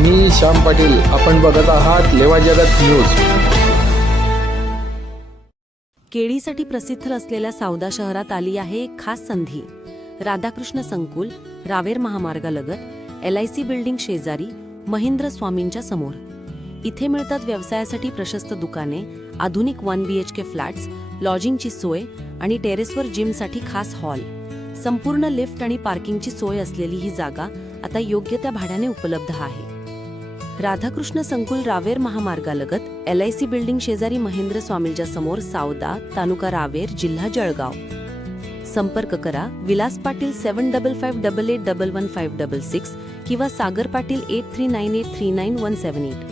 मी श्याम पाटील. आपण बघत आहात लेवा जगत न्यूज. केळीसाठी प्रसिद्ध असलेल्या सावदा शहरात आली आहे एक खास संधी. राधाकृष्ण संकुल रावेर महामार्गालगत एल आय सी बिल्डिंग शेजारी महेंद्र स्वामींच्या समोर. इथे मिळतात व्यवसायासाठी प्रशस्त दुकाने आधुनिक one B H K flats लॉजिंगची सोय आणि टेरेसवर जिमसाठी खास हॉल. संपूर्ण लिफ्ट आणि पार्किंगची सोय असलेली ही जागा आता योग्य त्या भाड्याने उपलब्ध आहे. राधाकृष्ण संकुल रावेर महामार्गालगत एल आय सी बिल्डिंग शेजारी महेंद्र स्वामींच्या समोर सावदा तालुका रावेर जिल्हा जळगाव. संपर्क करा Vilas Patil seven double five double eight double one five double six किंवा Sagar Patil eight three nine eight three nine one seven eight.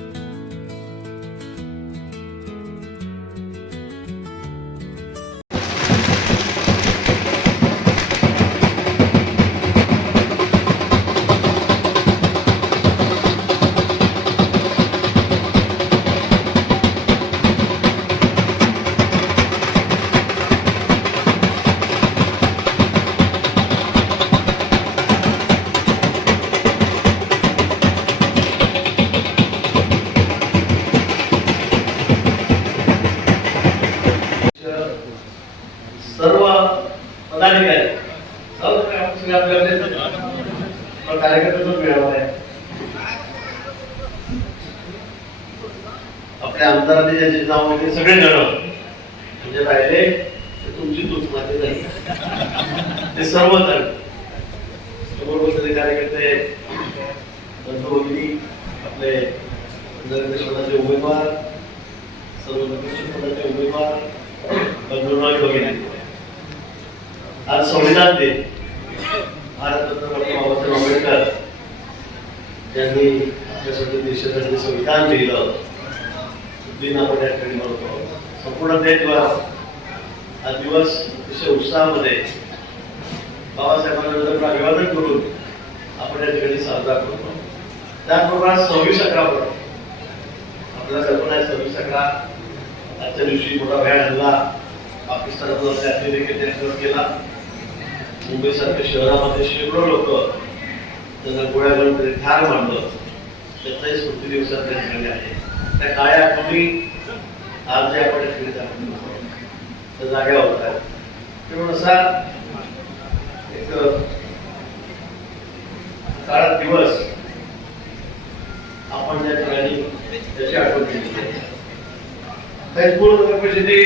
आपले पदाचे उमेदवार सर्व नगरसेवक पदाचे उमेदवार बंधुराज वगैरे आज संविधान दिन. भारतरत्न डॉक्टर बाबासाहेब आंबेडकर यांनी आपल्यासाठी देशासाठी संविधान लिहिलं. दिन आपण या ठिकाणी म्हणतो संपूर्ण देशभर हा दिवस अतिशय उत्साहामध्ये बाबासाहेबांना अभिवादन करून आपण या ठिकाणी साजरा करू त्याचबरोबर सव्वीस अकरा आपल्याला कल्पना आहे सव्वीस अकरा आजच्या दिवशी मोठा भ्याड हल्ला पाकिस्तानातून त्यातले देखील त्यांच्यावर केला. मुंबईसारख्या शहरामध्ये शेकडो लोक त्यांना गोळ्या करून तरी ठार मांडलं. त्याचाही स्मृती दिवसात त्या ठिकाणी आहे. त्या काळ्या आठवणी आज आपण या आहोत, त्या जाग्या होत आहेत त्यामुळे असा एक काळात दिवस आपण त्या ठिकाणी त्याची आठवण केली नगर परिषदे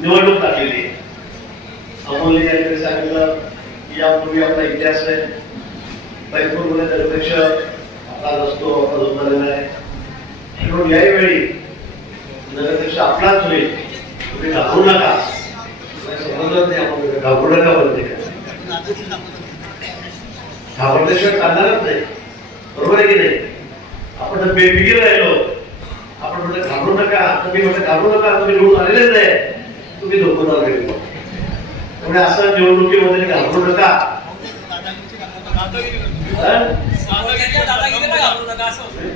निवडणूक टाकलेली आहे. अमोलने यांनी सांगितलं की यापूर्वी आपला इतिहास आहे. फैजपूरमध्ये निरपेक्ष आपला रस्तो आपला झालेला आहे. म्हणून यावेळी नगरपेक्ष आपलाच होईल. तुम्ही घाबरू नका. समजलं नाही आपण घाबरू नका बोलते घाबरल्याशिवाय चालणारच नाही. बरोबर आहे की नाही? आपण तर बेफिकीर राहिलो आपण म्हटलं घाबरू नका तुम्ही म्हटलं घाबरू नका तुम्ही निवडून आलेलेच आहे तुम्ही धोको गेले त्यामुळे असं निवडणुकीमध्ये घाबरू नका.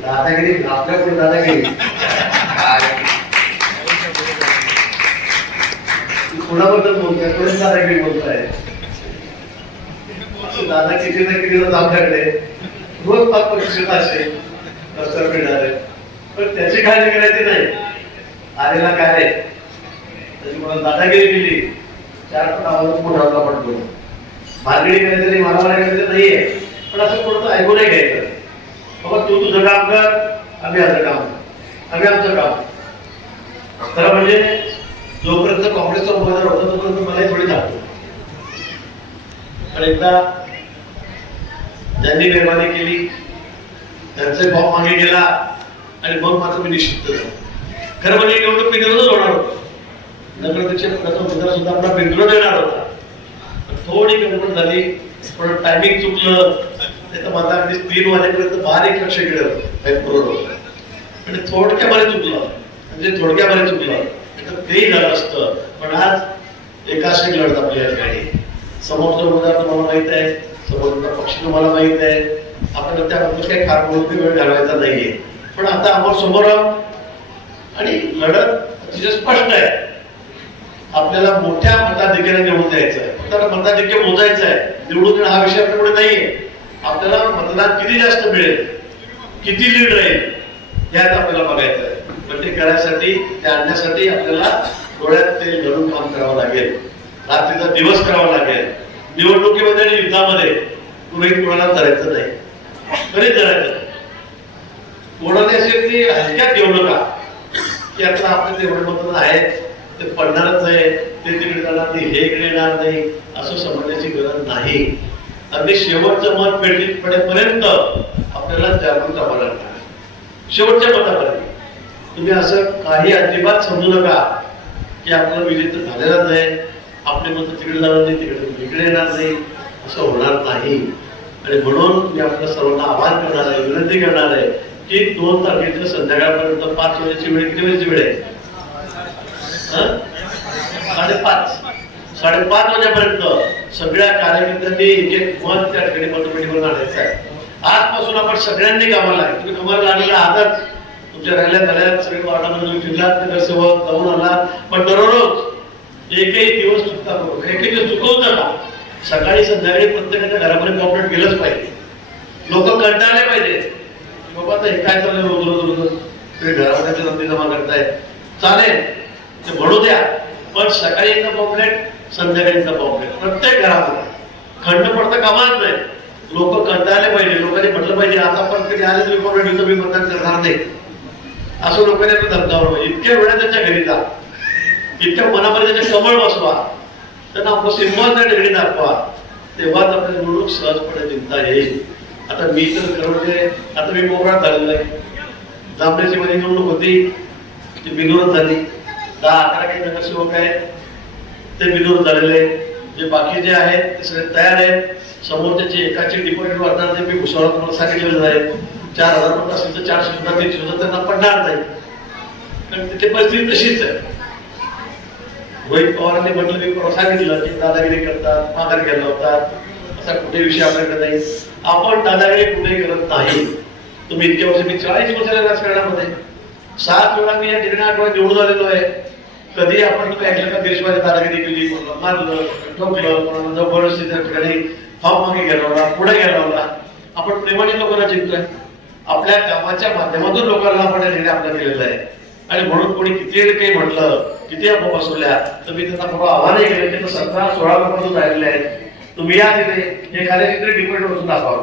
दादागिरी आपल्या पुढे दादागिरी कोणाबद्दल बोलताय? कोणी दादागिरी बोलताय? दादा किती ना किती आमच्याकडे रोज पाच परीक्षेत असेल कसं मिळणार आहे. पण त्याची काळजी करायची नाही. आलेला काय आहे? त्याची मला दादागिरी केली चार फुटावर आवाज मोठा पडतो मारगिरी करायचं नाही करायचं नाही नाहीये. पण असं कोणतं ऐकून नाही घ्यायचं. बाबा तू तुझं काम कर आम्ही असं काम. आम्ही आमचं काम. खरं म्हणजे जोपर्यंत काँग्रेसचा उमेदवार होता तोपर्यंत मलाही थोडी दाखवतो पण एकदा ज्यांनी मेहरबानी केली त्यांचे भाव मागे गेला आणि मग मात्र मी निश्चित झालो खरं म्हणजे निवडणूक बिंदूनच होणार होतं. नगराध्यक्ष सुद्धा आपला बिंदूला देणार होता. थोडी गडबड झाली. पण टायमिंग चुकलं. नाही तर माझा अगदी तीन वाजेपर्यंत बारीक लक्ष गेलं. काही बरोबर आणि थोडक्यामध्ये चुकलं. म्हणजे थोडक्यामध्ये चुकलं. तर तेही झालं असतं. पण आज एकाच एक लढत आपल्या समोरचं ठिकाणी समोरचा उमेदवार तुम्हाला माहीत आहे. समोरचा पक्ष तुम्हाला माहीत आहे. आपल्याला त्याबद्दल काही फार मोठी वेळ घालवायचा नाहीये. पण आता आपण समोर आहोत. आणि लढत अतिशय स्पष्ट आहे. आपल्याला मोठ्या मताधिक्याने निवडून द्यायचं आहे. आपल्याला मताधिक्य मोजायचं आहे. निवडून देणं हा विषय आपल्याकडे नाहीये. आपल्याला मतदान किती जास्त मिळेल? किती लीड राहील? यात आपल्याला बघायचं आहे. पण ते करायसाठी ते आणण्यासाठी आपल्याला डोळ्यात ते घालून काम करावं लागेल. रात्रीचा दिवस करावा लागेल. निवडणुकीमध्ये आणि युद्धामध्ये कुणी कुणाला करायचं नाही. खरे करायचं. नाही. कोणाने हलक्यात घेऊ नका. की आता आपलं तेवढं मतदान आहे ते पडणारच आहे ते तिकडे जाणार नाही हे इकडे येणार नाही असं समजण्याची गरज नाही. अगदी शेवटचं मत पेटी पडेपर्यंत आपल्याला जागृत राहावं लागणार. शेवटच्या मतापर्यंत. तुम्ही असं काही अजिबात समजू नका की आपलं विजेतं झालेलं नाही आपले मत तिकडे जाणार नाही तिकडे इकडे येणार नाही. असं होणार नाही. आणि म्हणून मी आपल्या सर्वांना आवाहन करणार आहे विनंती करणार आहे की दोन तारखेच्या संध्याकाळपर्यंत पाच वाजेची वेळ किती वेळेची वेळ आहे? साडेपाच. साडेपाच वाजेपर्यंत सगळ्या कार्यकर्त्यांनी एक एक मत त्या ठिकाणी मतपेटीवर आणायचं आहे. आजपासून आपण सगळ्यांनी कामाला आहे. तुम्ही कामाला लागलेला आहातच. तुमच्या राहिल्या झाल्या सगळे वार्डामध्ये तुम्ही फिरलात नगरसेवक जाऊन आला पण दररोज एकही दिवस चुकता करू नका. एकही दिवस चुकवू नका. सकाळी संध्याकाळी प्रत्येकाच्या घरापर्यंत कॉम्प्लेट गेलंच पाहिजे. लोक कंटाळले पाहिजे. बाबा आता हे काय चाललंय रोज रोज रोज? तुम्ही घरामध्ये नोंदी जमा करताय? चालेल ते म्हणू द्या. पण सकाळी एकदा पॉम्प्लेट संध्याकाळी एकदा पॉम्प्लेट प्रत्येक घरामध्ये. खंड पडता कामात नाही. लोक कंटाळले पाहिजे. लोकांनी म्हटलं पाहिजे आता पण कधी आले तुम्ही पॉम्पलेट मी मतदान करणार नाही. असं लोकांनी आपलं धमकावलं पाहिजे इतक्या वेळा त्यांच्या घरी जा. इतक्या मनामध्ये त्याचे कमळ बसवा. त्यांना आपलं सिंबल नाही ठिकाणी दाखवा तेव्हाच आपल्या निवडणूक सहजपणे जिंकता येईल. आता मी तर खरं म्हणजे आता मी मोकळा झालेलो आहे. जांभळ्याची मध्ये निवडणूक होती ती बिनविरोध झाली. दहा अकरा काही नगरसेवक आहेत ते बिनविरोध झालेले जे बाकी जे आहेत ते सगळे तयार आहेत. समोरच्याची एकाची डिपॉझिट वाढणार ते मी भुसावळ तुम्हाला सांगितलेलं आहे. चार हजार रुपये असेल तर चारशे सुद्धा तीनशे सुद्धा त्यांना पडणार नाही. कारण तिथे परिस्थिती तशीच आहे. रोहित पवारांनी म्हटलं मी सांगितलं की दादागिरी करतात माघार घ्यायला होतात असा कुठे विषय आपल्याकडे नाही. आपण दादागिरी कुठेही करत नाही? तुम्ही इतके वर्ष मी चाळीस वर्ष राजकारणामध्ये सात वेळा मी या ठिकाणी आठ निवडून आलेलो आहे. कधी आपण तुम्ही ऐकलं का देशवादी दादागिरी केली कोणाला मारलं ठोकलं कोणाला जबरदस्ती त्या ठिकाणी फॉर्म मागे गेला होता पुढे गेला होता आपण प्रेमाने लोकांना जिंकतोय. आपल्या कामाच्या माध्यमातून लोकांना आपण या ठिकाणी आपलं आहे. आणि म्हणून कोणी किती काही म्हटलं किती अफवा बसवल्या तर मी त्यांना बाबा आव्हानही केलं. त्यांना सतरा सोळा लोकांना राहिलेले आहेत. तुम्ही या तिथे. हे खाली तिथे डिपेंड वरतून दाखवा.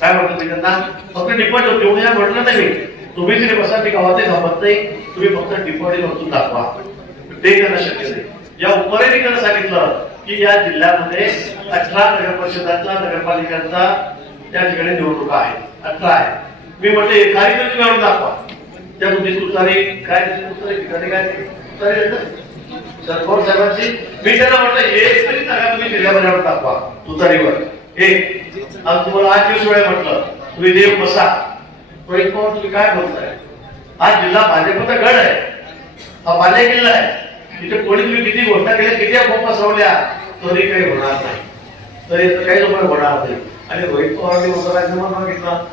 काय म्हणतो मी त्यांना? फक्त डिपॉझिट देऊन या म्हटलं नाही मी. तुम्ही तिथे बसा मी गावात थांबत नाही. तुम्ही फक्त डिपॉझिट वरतून दाखवा. ते त्यांना शक्य नाही. या उपरही त्यांना सांगितलं की या जिल्ह्यामध्ये अठरा नगर परिषदांचा नगरपालिकांचा या ठिकाणी निवडणुका आहेत अठरा आहे. मी म्हटलं काही तरी तुम्ही आणून दाखवा. त्या तुमची तुतारी काय? तुतारी ठिकाणी काय? सरपंच साहेबांची मी त्यांना म्हटलं एक तरी जागा तुम्ही जिल्ह्यामध्ये आणून दाखवा तुतारीवर. एक. आज तुम्हाला आठ दिवस वेळ म्हटलं. तुम्ही देव बसा. रोहित पवार तुम्ही काय बोलताय? हा जिल्हा भाजपचा गड आहे. हा बाले किल्ला आहे. तिथे कोणी तुम्ही किती घोषणा केल्या किती अफवा पसरवल्या तरी काही होणार नाही. तरी काही लोकांना होणार नाही. आणि रोहित पवारांनी माझा राजीनामा मागितला.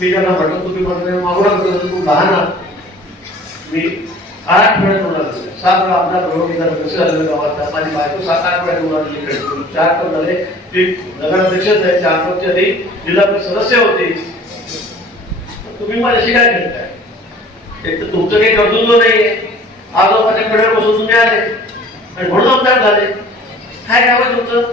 मी त्यांना म्हटलं तुम्ही म्हटलं मागून तुम्ही लहान आहात. मी आठ वेळा निवडून असेल सात वेळा आमदार रोहित कसे झालेलं गावात माझी बायको सात आठ वेळा निवडून आलेली चार तर झाले. ते नगराध्यक्षच आहे चार वर्ष आधी जिल्हा सदस्य होते. तुम्ही माझ्याशी काय करताय? एक तर तुमचं काही कर्तृत्व नाही आज लोकांच्या कडे बसून तुम्ही आले. आणि म्हणून आमदार झाले. काय काय आहे तुमचं?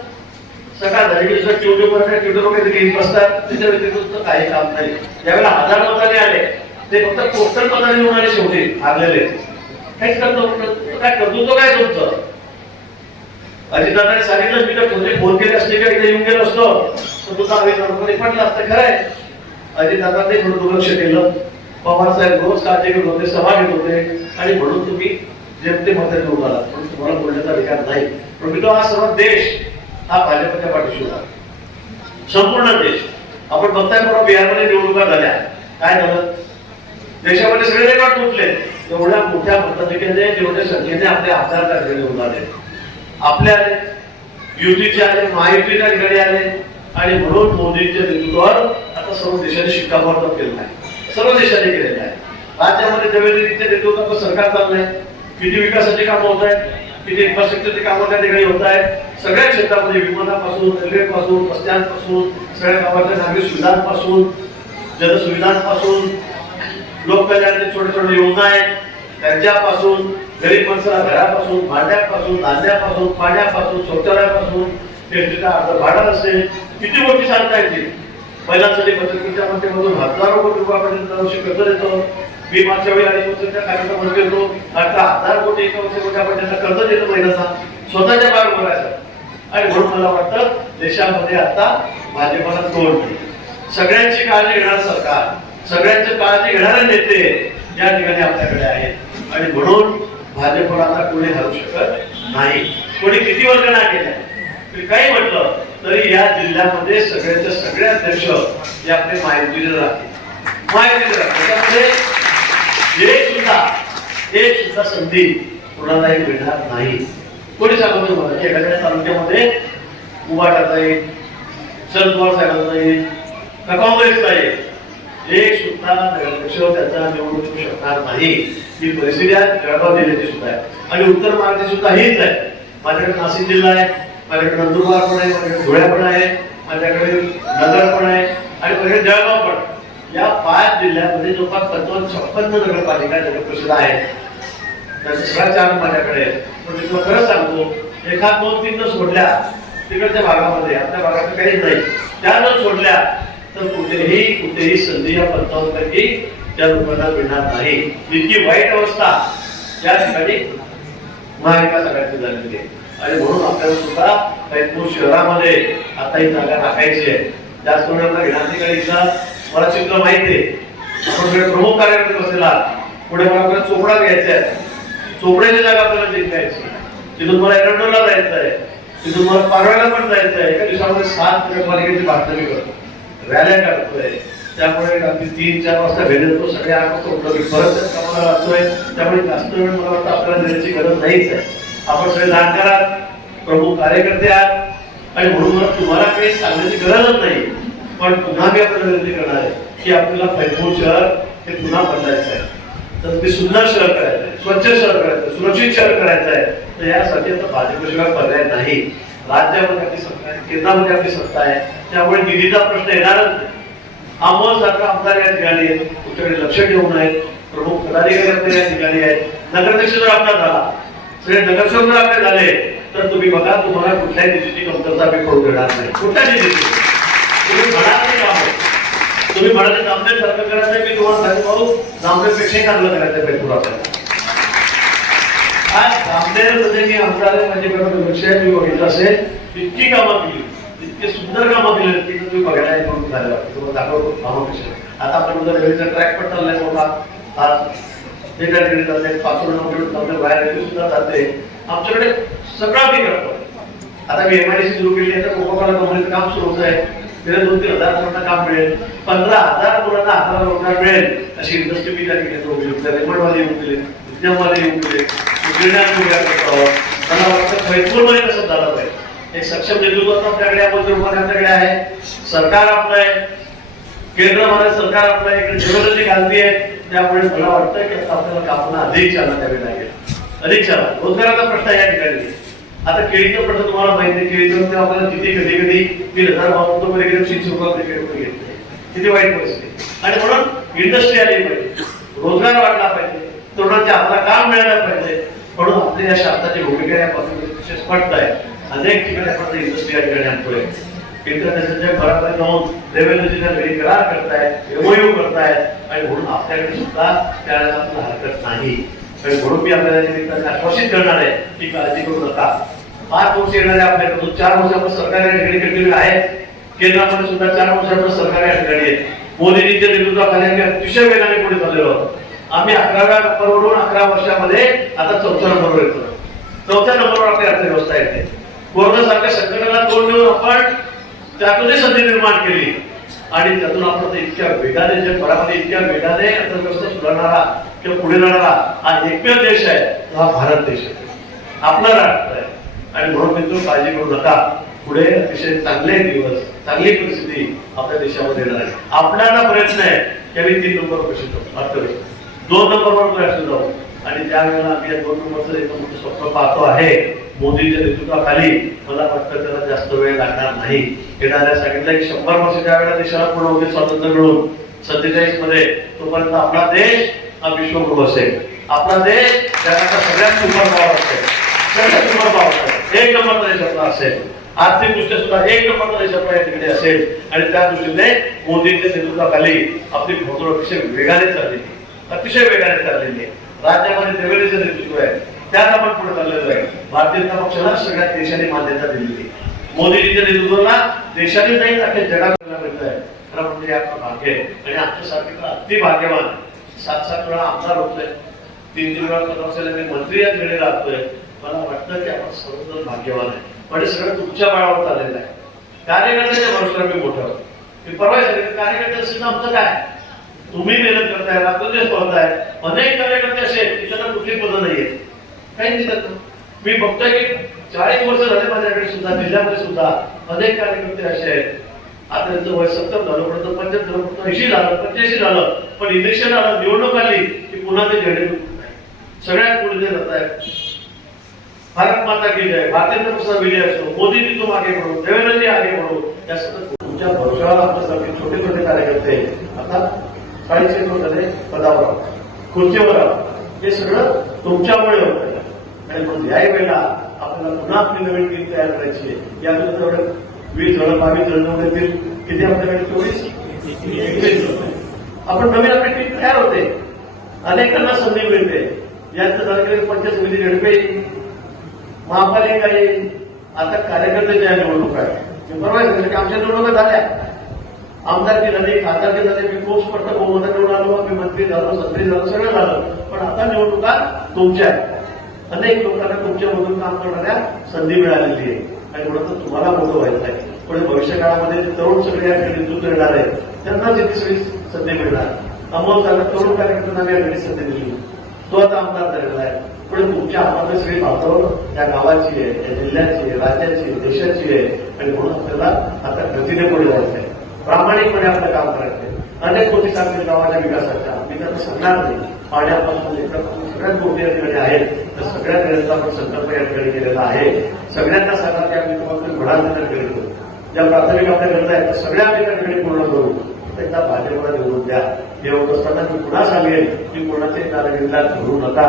सकाळ झाली की दुसऱ्या ट्युटरवर काय ट्युटरवर काहीतरी घेऊन बसतात? त्याच्या व्यतिरिक्त काही काम नाही. ज्यावेळेला हजार लोकांनी आले. ते फक्त पोस्टल पदाने होणारे आले शेवटी. हारलेले काहीच करतो कर्तव्य काय करतो? तो काय तुमचं अजितदादाने सांगितलं मी तर कोणते फोन केले असते का इथे येऊन गेलो असतो. तर तुझा आम्ही पडला असतं खरं आहे. अजितदादांनी थोडं दुर्लक्ष केलं. पवार साहेब रोज काळजी घेत होते सभा घेत होते. आणि म्हणून तुम्ही जेमते मध्ये निवडून आला. म्हणून तुम्हाला बोलण्याचा अधिकार नाही. पण मी तो हा सर्व देश हा भाजपच्या पाठीशी होता. संपूर्ण देश. आपण बघताय बरोबर बिहारमध्ये निवडणुका झाल्या. काय झालं? देशामध्ये सगळे रेकॉर्ड तुटले. एवढ्या मोठ्या मताधिक्याने जेवढ्या संख्येने आपले आमदार त्या ठिकाणी निवडून आले युतीचे आले माहितीच्या ठिकाणी आले आणि म्हणून मोदींच्या नेतृत्वावर आता सर्व देशाने शिक्कामोर्तब केलेला आहे. सर्व देशाने केलेलं आहे. राज्यामध्ये देवेंद्रजींच्या नेतृत्वाचं सरकार चाललंय. किती विकासाची कामं होत आहेत किती इन्फ्रास्ट्रक्चरची कामं त्या ठिकाणी होत आहेत. सगळ्या क्षेत्रामध्ये विमानापासून रेल्वेपासून बस स्टँडपासून सगळ्या गावाच्या नागरिक सुविधांपासून जनसुविधांपासून लोककल्याणचे छोटे छोटे योजना आहेत. त्यांच्यापासून गरीब माणसाला घरापासून भांड्यापासून धान्यापासून पाण्यापासून शौचालयापासून एसटीचा अर्ध भाडं असेल किती गोष्टी सांगता येते महिलांसाठी बचत माध्यमातून हजारो कोटी रुपयापर्यंत वर्षी कर्ज देतो. मी मागच्या वेळी अडीच वर्षाच्या कार्यक्रमात म्हणतो येतो अठरा हजार कोटी एका वर्ष कोट्यापर्यंत कर्ज देतो महिलांना. स्वतःच्या पायावर भरायचं आणि म्हणून मला वाटतं देशामध्ये आता भाजपाला तोड नाही. सगळ्यांची काळजी घेणार सरकार. सगळ्यांचं काळात घेणारे नेते या ठिकाणी आपल्याकडे आहेत. आणि म्हणून भाजपवर आता कोणी हरवू शकत नाही. कोणी किती वर्गणा केल्या तरी काही म्हटलं तरी या जिल्ह्यामध्ये सगळ्याचे सगळे अध्यक्ष हे आपले माहिती राहतील. माहिती त्याच्यामध्ये एक सुद्धा एक सुद्धा संधी कोणालाही मिळणार नाही. कोणी सांगतो मला की एखाद्या तालुक्यामध्ये उभा टाकता येईल शरद पवार साहेबांचा येईल का काँग्रेसचा येईल? एक सुद्धा नगराध्यक्ष त्याचा निवडून शकणार नाही. ही परिस्थिती आहे जळगाव जिल्ह्याची सुद्धा आहे. आणि उत्तर महाराष्ट्र सुद्धा हीच आहे. माझ्याकडे नाशिक जिल्हा आहे माझ्याकडे नंदुरबार पण आहे माझ्याकडे धुळे पण आहे माझ्याकडे नगर पण आहे आणि माझ्याकडे जळगाव पण या पाच जिल्ह्यामध्ये जवळपास पंचावन्न छप्पन्न नगरपालिका जगप्रसिद्ध आहेत. त्याच्या सगळ्या चार माझ्याकडे आहेत. पण मी तुला खरं सांगतो एखाद दोन तीन सोडल्या तिकडच्या भागामध्ये आपल्या भागात काहीच नाही. त्या जर सोडल्या तर कुठेही कुठेही संधी या पंचावन्न पैकी त्या लोकांना मिळणार नाही. इतकी वाईट अवस्था. त्या ठिकाणी महाविकास आघाडीची झालेली आहे. आणि म्हणून आपल्याला सुद्धा कैतपूर शहरामध्ये आता ही जागा टाकायची आहे. जास्त आपला घेण्याधिकारीचा मला चित्र माहिती आहे. आपण प्रमुख कार्यक्रम बसलेला पुढे मला आपल्याला चोपडा घ्यायचा आहे. चोपड्याची जागा आपल्याला जिंकायची तिथून मला एरंडोला जायचं आहे. तिथून मला पारव्याला पण जायचं आहे. एका दिवसामध्ये सात नगरपालिकेची बातमी करतो. रॅल्या काढतोय. त्यामुळे अगदी तीन चार वाजता भेट देतो सगळे आपण परत कामाला लागतोय. त्यामुळे जास्त वेळ मला वाटतं आपल्याला देण्याची गरज नाहीच आहे. आपण सगळे जाणकार आहात प्रमुख कार्यकर्ते आहात. आणि म्हणून तुम्हाला काही सांगण्याची गरजच नाही. पण पुन्हा मी आपण विनंती करणार आहे की आपल्याला फैपूर शहर हे पुन्हा बदलायचं आहे. तर ते सुंदर शहर करायचं आहे. स्वच्छ शहर करायचं आहे. सुरक्षित शहर करायचं आहे. तर यासाठी आता भाजपशिवाय पर्याय नाही. राज्यामध्ये आपली सत्ता आहे केंद्रामध्ये आपली सत्ता आहे. त्यामुळे निधीचा प्रश्न येणारच नाही. अमोल सारखा आमदार या ठिकाणी आहेत तुमच्याकडे लक्ष ठेवून आहेत प्रमुख पदाधिकारी या ठिकाणी आहेत. नगराध्यक्ष जर आपला झाला सगळे नगरसेवक जर आपले झाले तर तुम्ही बघा तुम्हाला कुठल्याही निधीची कमतरता मी पडू देणार नाही. कुठल्या निधीची? तुम्ही म्हणा ते काम तुम्ही म्हणाले नामदेव सारखं करायचं मी तुम्हाला सांगू भाऊ नामदेव पेक्षाही चांगलं करायचं पाहिजे आपल्याला. आज मी आमदार मी बघितलं असेल. इतकी कामं केली. सुंदर कामं केली. तुम्ही बघायला झालं. तुम्हाला दाखवतो. कामं कशी आता रेल्वेचा ट्रॅक पण चाललाय मोठा. आज त्या ठिकाणी बाहेर रेल्वे सुद्धा चालते आमच्याकडे सगळं मी करतो. आता मी एमआयडीसी सुरू केली आहे. तर कोका कंपनीचं काम सुरू होत आहे. गेल्या दोन तीन हजार कोटींना काम मिळेल. पंधरा हजार मुलांना हाताला रोजगार मिळेल. अशी इंडस्ट्री मी त्या ठिकाणी उभी होती रेमंडवाले येऊन दिले उद्यमवाले येऊन दिले मला वाटतं फैजपूरमध्ये कसं झालं पाहिजे सक्षम नेतृत्व आपल्याकडे आपण आपल्याकडे आहे सरकार आपलं आहे केंद्रामध्ये सरकार आपलं आहे इकडे जिओलॉजी घालती आहे त्यामुळे मला वाटतं की आता आपल्याला कापणं अधिक चालना द्यावी लागेल अधिक चालना रोजगाराचा प्रश्न या ठिकाणी आता केळीचा प्रश्न तुम्हाला माहिती आहे केळीचं ते आपल्याला किती कधी कधी मी हजार बावन्नमध्ये गेलो तीनशे रुपये घेतले किती वाईट परिस्थिती आणि म्हणून इंडस्ट्री आली पाहिजे रोजगार वाढला पाहिजे तरुणांच्या हाताला काम मिळायला पाहिजे म्हणून आपल्या या शासनाची भूमिका या पासून स्पष्ट आहे. अनेक ठिकाणी आपण इंडस्ट्री या ठिकाणी आणतोय. इंटरनॅशनलच्या घरामध्ये जाऊन रेव्हेन्यूच्या वेळी करार करतायत एमओयू करतायत आणि म्हणून आपल्याकडे सुद्धा त्याला हरकत नाही. आणि म्हणून मी आपल्याला निमित्ताने आश्वासित करणार आहे की काळजी करू नका. पाच वर्ष येणारे आपल्याकडून चार वर्षापासून आपण सरकार या ठिकाणी कंटिन्यू आहे. केंद्रामध्ये सुद्धा चार वर्षापासून आपण सरकार या ठिकाणी आहे. मोदीजींच्या नेतृत्वाखाली अतिशय वेगाने पुढे चाललेलो आहोत. आम्ही अकराव्या नंबरवरून अकरा वर्षामध्ये आता चौथ्या नंबरवर येतो. चौथ्या नंबरवर आपली अर्थव्यवस्था येते. कोरोना सारख्या संकटाला तोंड देऊन आपण त्यातूनही संधी निर्माण केली. आणि त्यातून आपण आता इतक्या वेगाने जगभरामध्ये इतक्या वेगाने अर्थव्यवस्था सुधारणारा किंवा पुढे जाणारा हा एकमेव देश आहे तो हा भारत देश आहे. आपला राष्ट्र आहे. आणि म्हणून मित्र काळजी करू नका. पुढे अतिशय चांगले दिवस चांगली परिस्थिती आपल्या देशामध्ये येणार आहे. आपल्याला प्रयत्न आहे की आम्ही तीन नंबर कशी अर्थव्यवस्था दोन नंबरवर प्रयत्न जाऊ. आणि त्यावेळेला आम्ही या दोन नंबरचं एक मोठं स्वप्न पाहतो आहे. मोदीच्या नेतृत्वाखाली मला वाटतं त्याला जास्त वेळ लागणार नाही. येणाऱ्या सांगितलं एक शंभर वर्ष ज्या वेळेला देशाला पूर्ण होते स्वातंत्र्य मिळून. सत्तेचाळीसमध्ये तोपर्यंत आपला देश हा विश्वगुरु असेल. आपला देश जगाचा सगळ्यात सुपर पॉवर असेल. सगळ्यात सुपर पॉवर असेल. एक नंबरचा देश आपला असेल. आर्थिक दृष्ट्या सुद्धा एक नंबरचा देश आपला या ठिकाणी असेल. आणि त्या दृष्टीने मोदींच्या नेतृत्वाखाली आपली भोवतळ अतिशय वेगाने चालली. अतिशय वेगाने चाललेली आहे. राज्यामध्ये देवेंद्रचं नेतृत्व आहे. त्यात आपण पुढे चाललेलो आहे. भारतीय जनता पक्षाला सगळ्या देशाने मान्यता दिलेली आहे. मोदीजीच्या नेतृत्वाला देशाने नाही अख्या जगाला मिळत आहे खरं म्हणजे आपलं भाग्य आहे. आणि आमच्यासारखे तर अति भाग्यवान सात सात वेळा आमदार होतोय. तीन तीन वेळा पदावर मी मंत्री या ठिकाणी राहतोय. मला वाटतं की आपण सर्वजण भाग्यवान आहे. पण हे सगळं तुमच्या बळावर चाललेलं आहे. कार्यकर्त्याच्या भरोशावर मी मोठं मी परवा सांगितलं कार्यकर्ते असेल आमचं काय? तुम्ही मेहनत करताय रात्रंदिवस पळताय अनेक कार्यकर्ते असे की त्यांना कुठली पदं नाहीये काही दिसत मी बघतोय की चाळीस वर्ष झाले माझ्याकडे सुद्धा जिल्ह्यामध्ये सुद्धा अनेक कार्यकर्ते असे आहेत. आता त्यांचं वय सत्तर झालं पर्यंत पंच्याहत्तर झालं ऐंशी झालं पंच्याऐंशी झालं. पण इलेक्शन आलं निवडणूक आली की पुन्हा ते झेंडे सगळ्यात पुढे ते जात आहेत भारत माता की जय भारतीय प्रसाद पक्षाचा विजय असो मोदी जी मागे आगे देवेंद्रजी आगे म्हणू या सतत तुमच्या भरोशावर आमच्यासारखे छोटे छोटे कार्यकर्ते आता चाळीस एक वर्ष झाले पदावर खुर्चीवर हे सगळं तुमच्यामुळे होत आणि मग याही वेळेला आपल्याला पुन्हा आपली नवीन टीम तयार करायची आहे. यातून तेवढं वीस जण बावीस जण होतील किती आपल्याकडे चोवीस? एकवीस आपण नवीन आपली टीम तयार होते. अनेकांना संधी मिळते. यांचं झालं पंचायत समिती घडपे महापालिका येईल. आता कार्यकर्ते ज्या निवडणूक आहे मी परवा आमच्या निवडणुका झाल्या. आमदारकी झाली खासदारकी झाली मी पोस्ट पडतं बहुमत निवडून आलो मी मंत्री झालो संत्री झालो सगळं झालं. पण आता निवडणुका तुमच्या आहेत. अनेक लोकांना तुमच्यामधून काम करणाऱ्या संधी मिळालेली आहे. आणि म्हणून तर तुम्हाला मोठं व्हायचं आहे. पुढे भविष्य काळामध्ये तरुण सगळे या ठिकाणी नेतृत्व येणार आहे त्यांना तिथे सगळी संधी मिळणार. अमोल झाला तरुण कार्यकर्त्यांना या वेळी संधी दिली. तो आता आमदार झालेला आहे. पण तुमच्या हातामध्ये सगळी वातावरण या गावाची आहे या जिल्ह्याची आहे राज्याची आहे देशाची आहे. आणि म्हणून आपल्याला आता गतीने पुढे जायचं आहे. प्रामाणिकपणे आपलं काम करायचं. अनेक गोष्टी सांगतील गावाच्या विकासाच्या. मी त्यांना सांगणार नाही. पाण्यापासून लेकरापासून सगळ्याच गोष्टी या ठिकाणी आहेत. तर सगळ्या वेळेचा आपण संकल्प या ठिकाणी केलेला आहे. सगळ्यांना सांगा की आम्ही तुम्हाला तुम्ही म्हणाल ज्या प्राथमिक आपल्या गरजा आहेत त्या सगळ्या आम्ही त्या ठिकाणी पूर्ण करू. त्यांना भाजपला निवडून द्या. हे होत असताना मी पुन्हा सांगेन की कोणाचे दादागिरीला धरू नका.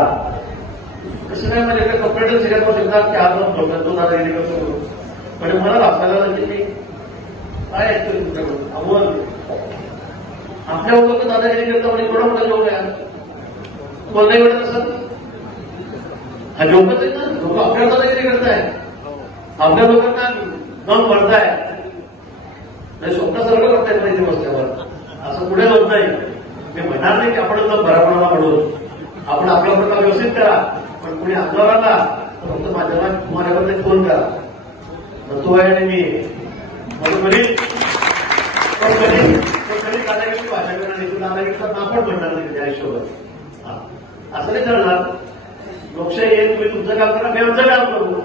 कसं नाही माझ्याकडे कपडे सिलेक्ट करू शकतात की आज दोन तो दादागिरी करतो म्हणजे मला दाखवायला लागले की काय ऐकतोय तुमच्याकडून अव्वल आपल्या लोक दादागिरी करता म्हणजे कोणा मोठा जोक आहे? कोण नाही म्हणत असं? हा जोकच आहे ना? लोक आपल्या दादागिरी करताय आपल्या लोकांना दम भरताय नाही स्वप्नासारखं करताय पाहिजे बसल्यावर असं पुढे होत नाही. मी म्हणणार नाही की आपण दम भरापणाला म्हणून. आपण आपला प्रकार व्यवस्थित करा. पण कुणी अंगावर आला तर फक्त माझ्या तुम्हाला फोन करा. मग तो आहे आणि मी. म्हणून कधी पण भाषा करणार नाही दादागिरीचा नापण म्हणणार नाही त्या हिशोबात हा. असं नाही करणार लोकशाही आहे तुम्ही तुमचं काम करा मी आमचं काम करू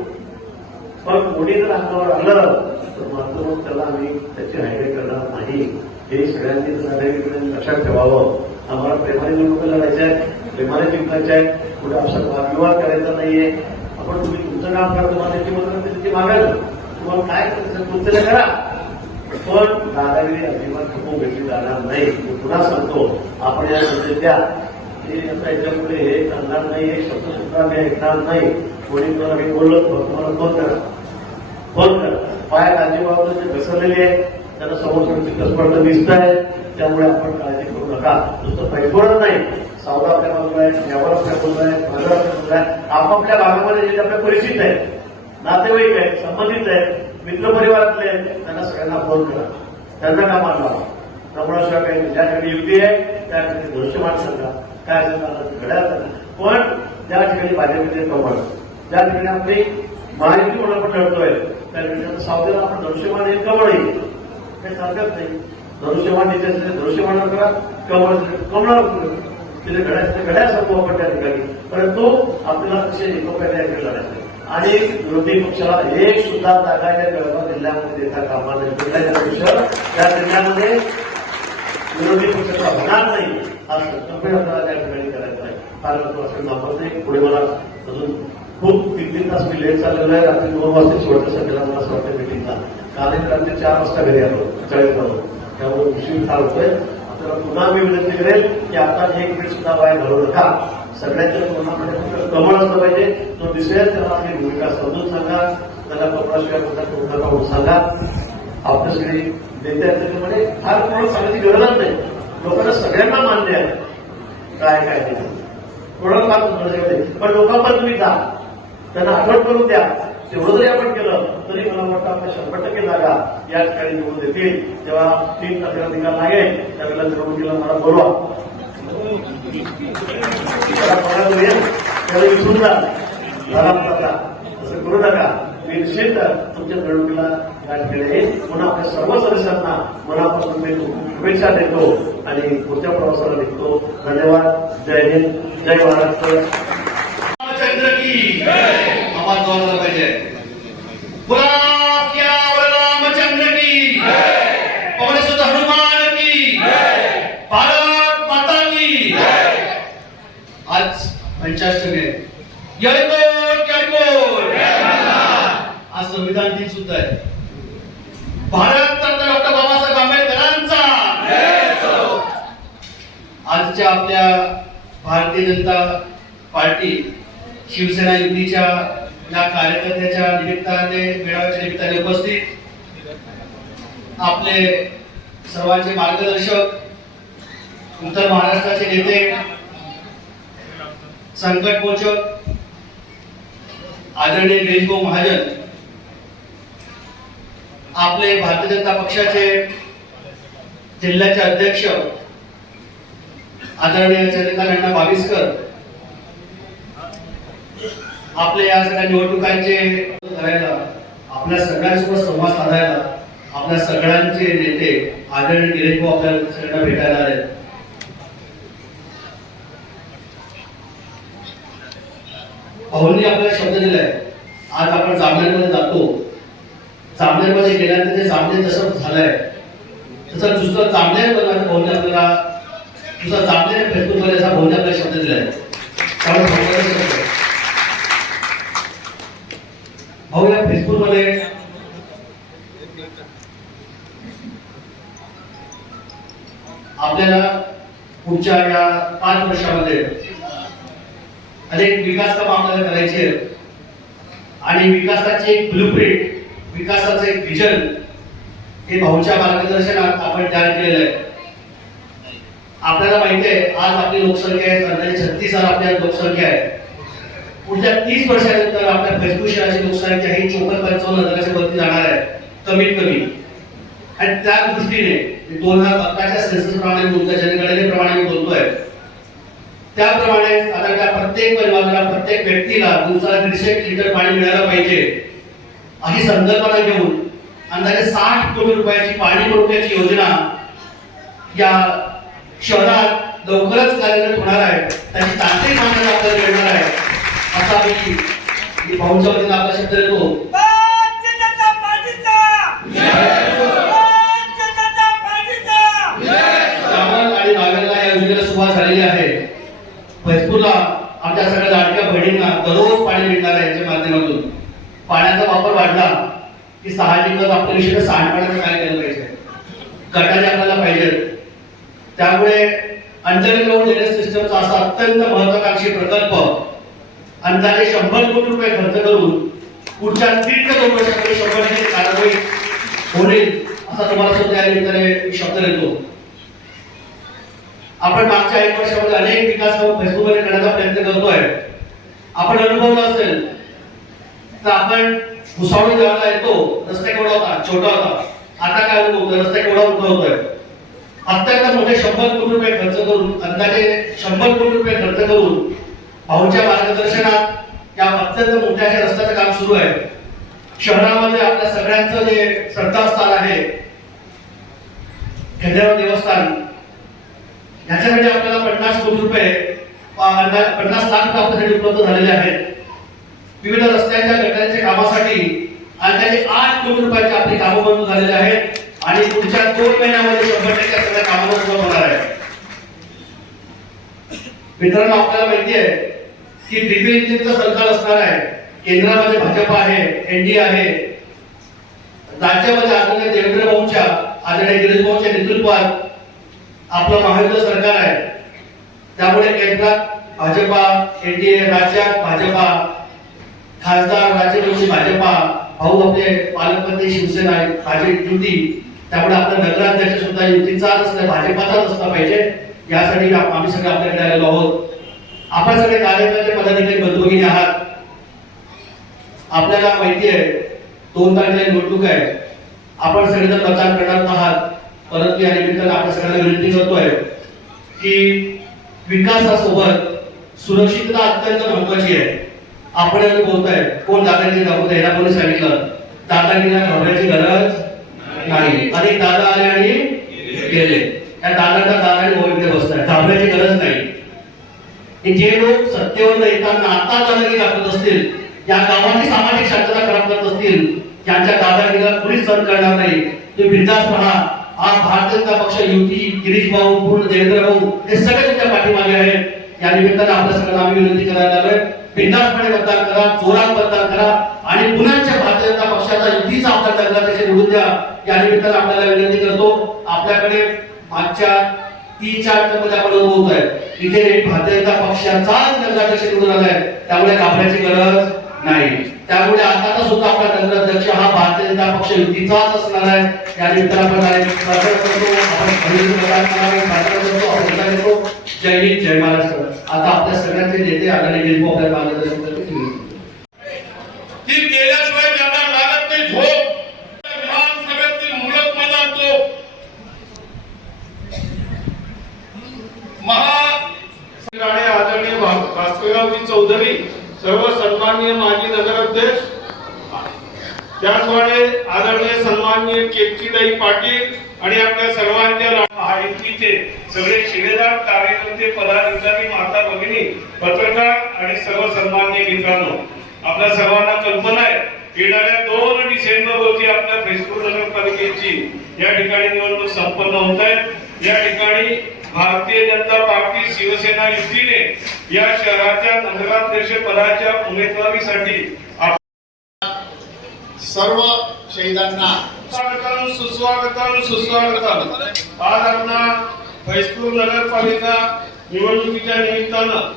पण कोणी जर हातावर आलं तर मात्र मग त्याला आम्ही त्याची हायवे करणार नाही हे सगळ्यांनी सगळ्यांकडे लक्षात ठेवावं आम्हाला प्रेमाने निवडणुका लढायच्या आहेत प्रेमाने जिंकायच्या आहेत कुठे आपला वादविवाद करायचा नाहीये आपण तुम्ही तुमचं काम करा तुम्हाला त्याची मदत त्याची मागायला तुम्हाला काय करायचं तुमचं करा पण दादागिरी अजिबात खूप घेतली जाणार नाही. मी पुन्हा सांगतो आपण या द्या हे आता याच्यामुळे हे करणार नाही हे शब्द सुद्धा मी ऐकणार नाही. कोणी मला मी बोललं तुम्हाला बंद करा. बंद करा. पाया अजिबात जे घसरलेली आहे त्यांना समोर चित्रस्पर्धा दिसत आहे त्यामुळे आपण काळजी करू नका. नुसतं पैपोडत नाही. सावधा आपल्या बाजूला आहे न्यावळ आपल्या बाजूला आहे बाजार आपल्या बाजूला आहे आपापल्या भागामध्ये जे आपल्या परिचित आहेत नातेवाईक आहेत संबंधित आहेत मित्रपरिवारातले आहेत त्यांना सगळ्यांना फोन करा त्यांना कामाला लावा त्यामुळे काही ज्या ठिकाणी युती आहे त्या ठिकाणी दृश्यमान सांगा काय असेल घड्याळ पण ज्या ठिकाणी भाजपचे प्रमाण ज्या ठिकाणी आपली माहिती म्हणून आपण ठरतोय त्या ठिकाणी सावधीला आपण दृश्यमान हे कमळ येईल. काही सारखंच नाही. धनुष्यमान निश्चित धनुष्यमान करा. कमळ कमळ तिथे घड्या घड्या सांगू आपण त्या ठिकाणी. परंतु आपल्याला तसे एकोप्या तयार आणि विरोधी पक्षाला एक सुद्धा जागा या जळगाव जिल्ह्यामध्ये देता कामा नये त्या जिल्ह्यामध्ये विरोधी पक्षाचा होणार नाही. हा संकल्प आपल्याला त्या ठिकाणी करायचा आहे. कारण तो असं नापत नाही पुढे मला अजून खूप तीन तीन तास मी लेट चाललेलो आहे. रात्री दोन वाजता शेवटचा सगळ्याला मला असं वाटतं मिटिंगला काल रात्री चार वाजता घरी आलो. चाळीस आलो त्यामुळे उशीर फार होतोय. पुन्हा मी विनंती करेल की आता एक मिनिट सुद्धा बाहेर घालू नका सगळ्यांच्या तोंडामध्ये फक्त कमळ असलं पाहिजे. तो दिसेल त्याला आपली भूमिका समजून सांगा त्याला कपडाशिवाय कुठला करू नका म्हणून सांगा. आपल्या सगळी नेते त्याच्यामध्ये फार कोणाला सांगायची गरजच नाही. लोकांना सगळ्यांना मान्य आहे. काय काय ते कोणाला फार गरज पण लोकांपर्यंत तुम्ही जा त्यांना आठवण करून द्या. तेवढं जरी आपण केलं तरी मला वाटतं आपल्या शंभर टक्के जागा या ठिकाणी निवडून देतील. जेव्हा तीन तारखेला निकाल लागेल त्यावेळेला निवडणुकीला मला बोलवा. त्याला विसरून जा असं करू नका. मी निश्चित तुमच्या निवडणुकीला या ठिकाणी म्हणून पुन्हा आपल्या सर्व सदस्यांना मनापासून मी शुभेच्छा देतो आणि पुढच्या प्रवासाला निघतो. धन्यवाद. जय हिंद. जय महाराष्ट्र. आवाज वाढला पाहिजे. रामचंद्र की पवन हनुमान की भारत माता की आज पंचाष्टमी आहे. आज संविधान दिन सुद्धा आहे. भारत रत्न डॉक्टर बाबासाहेब आंबेडकरांचा. आजच्या आपल्या भारतीय जनता पार्टी शिवसेना युतीच्या या कार्यकर्त्याच्या निमित्ताने मेळाव्याच्या निमित्ताने उपस्थित आपले सर्वांचे मार्गदर्शक उत्तर महाराष्ट्राचे नेते संकट मोचक आदरणीय गिरीशभाऊ महाजन आपले भारतीय जनता पक्षाचे जिल्ह्याचे अध्यक्ष आदरणीय चंद्रकांत भाविस्कर आपल्या या सगळ्या निवडणुकांचे करायला आपल्या सगळ्यांसोबत संवाद साधायला आपल्या सगळ्यांचे नेते आदरणीय गिरीश भाऊ आपल्या सगळ्यांना भेटायला आले. भाऊंनी आपल्याला शब्द दिलाय. आज आपण जामनेरमध्ये जातो. जामनेरमध्ये गेल्यानंतर ते जामनेर जसं झालंय तसं दुसरं जामनेर बनवायचं भाऊने आपल्याला दुसरा जामनेर फेसबुकमध्ये असा भाऊने आपल्याला शब्द दिलाय. त्यामुळे भाऊला शब्द आहे. भाऊ या फेसबुकमध्ये आपल्याला पुढच्या या पाच वर्षामध्ये अनेक विकास काम आपल्याला करायचे आणि विकासाची एक ब्लूप्रिंट विकासाचं एक विजन हे भाऊच्या मार्गदर्शनात आपण तयार केलेलं आहे. आपल्याला माहिती आहे आज आपली लोकसंख्या आहे छत्तीस हजार आपल्या लोकसंख्या आहे. पुढच्या तीस वर्षानंतर आपल्या फेसबुक शहराची लोकसंख्या ही चोपन्न पंचावन्न हजाराच्या वरती जाणार आहे. कमीत कमी. आणि त्या दृष्टीने दोन हजार अकराच्या सेन्सस प्रमाणे बोलतोय जनगणनेप्रमाणे मी बोलतोय. त्याप्रमाणे आता त्या प्रत्येक परिवाराला प्रत्येक व्यक्तीला दिवसाला दीडशे लिटर पाणी मिळालं पाहिजे. अशी संकल्पना घेऊन अंदाजे साठ कोटी रुपयाची पाणी पुरवठ्याची योजना या शहरात लवकरच कार्यरत होणार आहे. त्याची तांत्रिक मान्यता आपल्याला मिळणार आहे. असा मी मी भाऊंच्या वतीने आपला शब्द देतो सुरुवात झालेली आहे. फैजपूरला आमच्या सगळ्या लाडक्या बहिणींना दररोज पाणी मिळणार आहे याच्या माध्यमातून. पाण्याचा वापर वाढला की साहजिकच आपल्या विषयी सांडपाण्याचं काय केलं पाहिजे. गटारे आपल्याला पाहिजेत त्यामुळे ड्रेनेज सिस्टमचा असा अत्यंत महत्वाकांक्षी प्रकल्प अंदाजे शंभर कोटी रुपये खर्च करून पुढच्या दीड ते दोन वर्षामध्ये शंभर टक्के कारवाई होईल असा तुम्हाला सुद्धा या निमित्ताने शब्द देतो. आपण मागच्या एक वर्षामध्ये अनेक विकास फेसबुकमध्ये करण्याचा प्रयत्न करतोय. आपण अनुभवलं असेल तर आपण भुसावळी जवळला येतो रस्ते केवढा होता? छोटा होता. आता काय होतो? रस्ते केवढा मोठा होतोय? अत्यंत मोठे शंभर कोटी रुपये खर्च करून अंदाजे शंभर कोटी रुपये खर्च करून भाऊच्या मार्गदर्शनात या अत्यंत मोठ्या रस्त्याचं काम सुरू आहे. शहरामध्ये आपल्या सगळ्यांचं जे श्रद्धास्थान आहे खंडेराव देवस्थान याच्यासाठी आपल्याला पन्नास कोटी रुपये पन्नास लाख रुपये उपलब्ध झालेले आहेत. विविध रस्त्यांच्या गटांच्या कामासाठी अंदाजे आठ कोटी रुपयाची आपली कामं बंद झालेली आहेत आणि पुढच्या दोन महिन्यामध्ये शंभर टक्के सगळ्या कामांना सुरुवात होणार आहे. मित्रांनो आपल्याला माहिती आहे की दिल्ली सरकार असणार आहे. केंद्रामध्ये भाजप आहे एनडीए आहे. राज्यामध्ये आदरणीय देवेंद्र भाऊंच्या आदरणीय गिरीश भाऊंच्या नेतृत्वात आपलं महायुद्ध सरकार आहे. त्यामुळे केंद्रात भाजपा एनडीए राज्यात भाजपा खासदार राज्यमंत्री भाजपा भाऊ आपले पालकमंत्री शिवसेना आहे, भाजप युती त्यामुळे आपल्या नगराध्यक्ष सुद्धा युतीचाच असला भाजपाचाच असला पाहिजे. यासाठी आम्ही सगळे आपल्याकडे आलेलो आहोत. आपण सगळे कार्यकर्ते पदाधिकारी बंधुभगिनी आहात. आपल्याला माहिती आहे दोन तारखेला निवडणूक आहे. आपण सगळेजण प्रचार करणार आहात. परंतु या निमित्तानं आपण सगळ्यांना विनंती करतोय की विकासासोबत सुरक्षितता अत्यंत महत्वाची आहे. आपण बोलताय बोलतोय कोण दादागिरी दाखवत आहे कोणी सांगितलं? दादागिरीला घाबरायची गरज नाही. अनेक दादा आले आणि गेले. त्या दादांना दादा आणि भाऊ बसताय. घाबरायची गरज नाही. की जे लोक सत्तेवर येताना आता दादागिरी दाखवत असतील या गावाची सामाजिक शांतता खराब करत असतील त्यांच्या दादागिरीला कुणीच सहन करणार नाही. तुम्ही बिंदास पहा आज भारतीय जनता पक्ष युती गिरीश भाऊ पूर्ण देवेंद्र भाऊ हे सगळे तुमच्या पाठीमागे आहेत. या निमित्तानं आपल्या सगळ्यांना आम्ही विनंती करायला आलोय बिंदासपणे मतदान करा जोरात मतदान करा आणि पुण्याच्या भारतीय जनता पक्षाचा युतीचा आपला नगराध्यक्ष निवडून द्या. या निमित्तानं आपल्याला विनंती करतो आपल्याकडे मागच्या तीन चारमध्ये आपण अनुभवत आहे इथे भारतीय जनता पक्षाचाच नगराध्यक्ष निवडून आलाय. त्यामुळे घाबरायची गरज नाही. त्यामुळे आता सुद्धा आपला नगराध्यक्ष हा भारतीय जनता पक्ष युतीचाच असणार आहे. या निमित्तानं आपण काय करतो. आपण जय हिंद जय महाराष्ट्र. आता आपल्या सगळ्यांचे नेते आदरणीय गिरीश आपल्या मार्गदर्शन भास्कररावजी चौधरी सर्व सन्माननीय माजी नगराध्यक्ष त्याचप्रमाणे आदरणीय सन्माननीय केतकीताई पाटील आणि आपल्या सर्वांच्या माहितीचे सगळे शिलेदार कार्यकर्ते पदाधिकारी माता भगिनी पत्रकार आणि सर्व सन्मान्य मित्रांनो आपल्या सर्वांना कल्पना आहे येणाऱ्या दोन डिसेंबर रोजी आपल्या फेसबुक नगरपालिकेची या ठिकाणी निवडणूक संपन्न होत आहे. या ठिकाणी भारतीय जनता पार्टी शिवसेना युतीने या शहराच्या नगराध्यक्ष पदाच्या उमेदवारीसाठी सर्व शहीदांना स्वागतम सुस्वागतम सुस्वागतम. आज आपला फैजपूर नगरपालिका निवडणुकीच्या निमित्तानं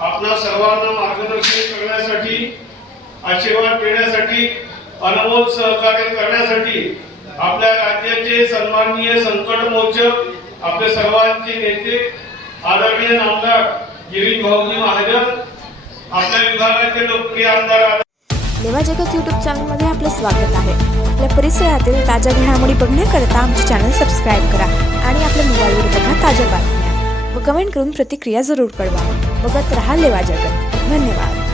आपणा सर्वांना मार्गदर्शन करण्यासाठी आशीर्वाद देण्यासाठी अनमोल सहकार्य करण्यासाठी आपल्या राज्याचे सन्माननीय संकट मोचक आपले सर्वांचे नेते आदरणीय आमदार गिरीश भाऊजी महाजन आपल्या विभागाचे लोकप्रिय आमदार लेवा जगत यूट्यूब चॅनलमध्ये आपलं स्वागत आहे. आपल्या परिसरातील ताज्या घडामोडी बघण्याकरता आमचे चॅनल सबस्क्राईब करा आणि आपल्या मोबाईलवर बघा ताज्या बातम्या. व कमेंट करून प्रतिक्रिया जरूर कळवा. बघत राहा लेवा जगत. धन्यवाद.